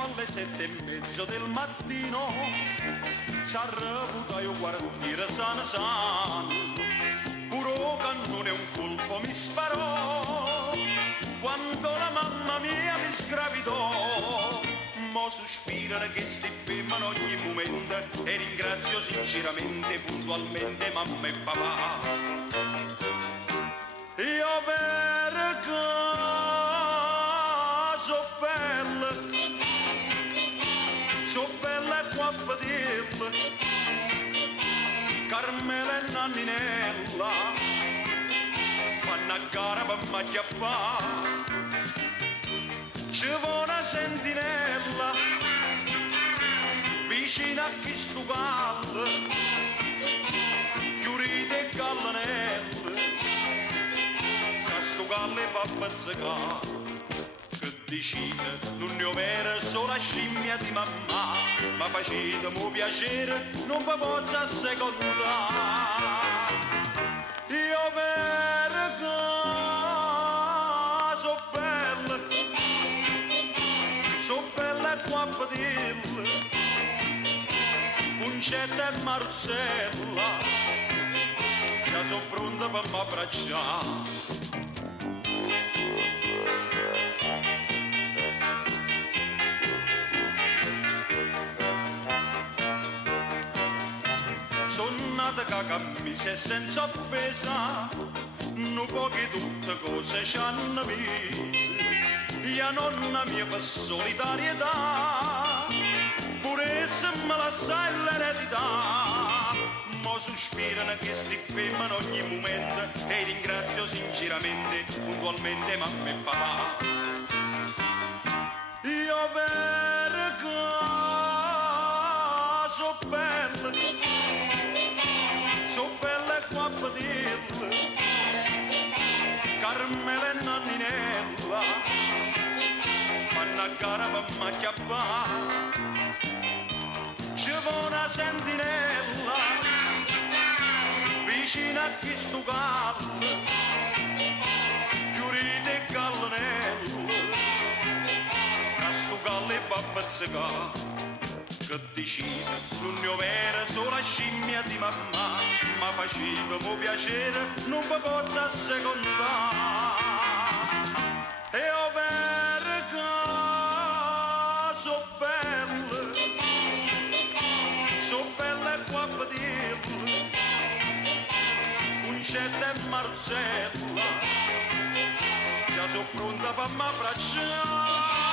alle 7:30 del mattino s'arreputa io quartiere San San, puro cannone un colpo mi sparò quando la mamma mia mi sgravidò. Mo sospirano che sti femmine ogni momento e ringrazio sinceramente puntualmente mamma e papà. Io per caso so bella e qua a vederla, Carmela e Nanninella fanno a gara per m'acchiappare. Ci vuole una sentinella vicino a chi stu gallo, chiurite e gallanelle, che stu gallo fa pezzacare. Che decide non ne ho vera solo la scimmia di mamma, ma facetemi piacere non vi posso assecondare. Io per caso bella, so bella e qua a vederla, Concetta e Marcella, già sono pronta per m'abbracciare. Sono nata cacamise e senza offesa, non poche tutte cose ci hanno visto. Io nonna mia per solidarietà, pure se me la sa l'eredità. Mo sospirano che sti femmine ogni momento e ringrazio sinceramente, puntualmente mamma e papà. Io per caso bella, so bella e qua a vederla, Carmela e Nanninella fanno a gara per m'acchiappare. Ci vuole una sentinella vicino a chi stu gallo, chiurite e gallanelle, che stu gallo e fa pezzacare. Che decide non ne ho vera solo la scimmia di mamma, ma facetemi piacere non vi posso assecondare. E ho per caso bella, so bella e qua a vederla, Concetta e Marcella, già sono pronta per m'abbracciare.